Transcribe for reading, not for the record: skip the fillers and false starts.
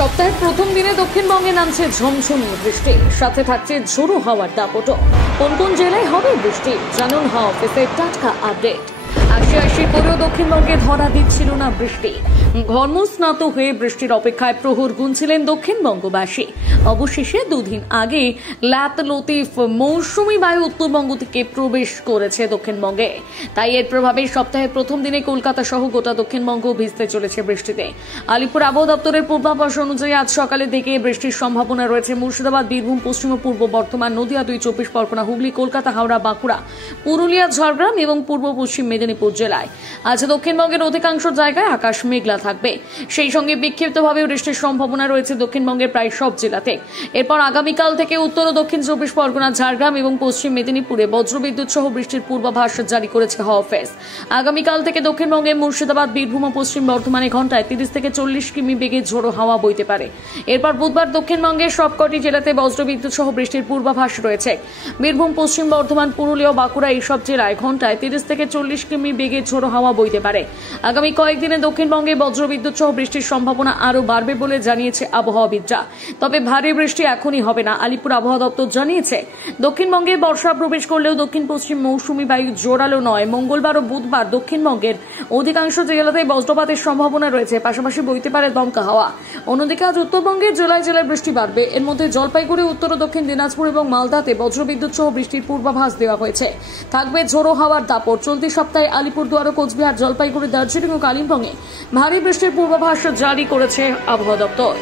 সপ্তাহের প্রথম দিনে দক্ষিণবঙ্গে নামছে ঝমঝম বৃষ্টি, সাথে থাকছে ঝোড়ো হাওয়ার দাপটও। কোন কোন জেলায় হবে বৃষ্টি জানুন হাওয়া অফিসের টাটকা আপডেট। আশি করেও দক্ষিণবঙ্গে ধরা দিচ্ছিল না বৃষ্টি। ঘর্মস্নাত হয়ে বৃষ্টির অপেক্ষায় প্রহর গুনছিলেন দক্ষিণবঙ্গবাসী। অবশেষে দুদিন আগে ল্যাত লতিফ মৌসুমী বায়ু উত্তরবঙ্গ থেকে প্রবেশ করেছে দক্ষিণবঙ্গে। তাই এর প্রভাবে সপ্তাহের প্রথম দিনে কলকাতা সহ গোটা দক্ষিণবঙ্গ ভিজতে চলেছে বৃষ্টিতে। আলিপুর আবহাওয়া দপ্তরের পূর্বাভাস অনুযায়ী আজ সকালে থেকে বৃষ্টির সম্ভাবনা রয়েছে মুর্শিদাবাদ, বীরভূম, পশ্চিম ও পূর্ব বর্ধমান, নদিয়া, 2 চব্বিশ পরগনা, হুগলি, কলকাতা, হাওড়া, বাঁকুড়া, পুরুলিয়া, ঝাড়গ্রাম এবং পূর্ব পশ্চিম মেদিনীপুর জেলায়। আজ দক্ষিণবঙ্গের অধিকাংশ জায়গায় আকাশ মেঘলা থাকবে। সেই সঙ্গে বিক্ষিপ্তভাবে বৃষ্টির সম্ভাবনা রয়েছে দক্ষিণবঙ্গের প্রায় সব জেলাতে। এরপর আগামীকাল থেকে উত্তর ও দক্ষিণ 24 পরগনা, ঝাড়গ্রাম এবং পশ্চিম মেদিনীপুরে বজ্রবিদ্যুৎ সহ বৃষ্টির পূর্বাভাস জারি করেছে হাওয়া অফিস। আগামীকাল থেকে দক্ষিণবঙ্গে মুর্শিদাবাদ, বীরভূম ও পশ্চিম বর্ধমানে ঘন্টায় 30 থেকে 40 কিমি বেগে ঝোড়ো হাওয়া বইতে পারে। এরপর বুধবার দক্ষিণবঙ্গের সবকটি জেলাতে বজ্রবিদ্যুৎ সহ বৃষ্টির পূর্বাভাস রয়েছে। বীরভূম, পশ্চিম বর্ধমান, পুরুলিয়া, বাঁকুড়া এইসব জেলায় ঘন্টায় 30 থেকে 40 কিমি বেগে ঝোড়ো হাওয়া বইতে পারে। আগামী কয়েকদিনে দক্ষিণবঙ্গে বজ্রবিদ্যুৎ সহ বৃষ্টির সম্ভাবনা আরও বাড়বে বলে জানিয়েছে আবহাওয়াবিদরা। তবে ভারী বৃষ্টি এখনই হবে না। আলিপুর আবহাওয়া দপ্তর জানিয়েছে, দক্ষিণবঙ্গে বর্ষা প্রবেশ করলেও দক্ষিণ পশ্চিম মৌসুমী বায়ু জোরালো নয়। মঙ্গলবার ও বুধবার দক্ষিণবঙ্গের অধিকাংশ জেলাতে বজ্রপাতের সম্ভাবনা রয়েছে, পাশাপাশি বইতে পারে দমকা হাওয়া। অন্যদিকে আজ উত্তরবঙ্গের জেলায় জেলায় বৃষ্টি বাড়বে। এর মধ্যে জলপাইগুড়ি, উত্তর ও দক্ষিণ দিনাজপুর এবং মালদাতে বজ্রবিদ্যুৎ সহ বৃষ্টির পূর্বাভাস দেওয়া হয়েছে। থাকবে ঝোড়ো হাওয়ার দাপট। চলতি সপ্তাহে আলিপুরদুয়ার, কোচবিহার, জলপাইগুড়ি, দার্জিলিং ও কালিম্পংয়ে ভারী বৃষ্টির পূর্বাভাস জারি করেছে আবহাওয়া দপ্তর।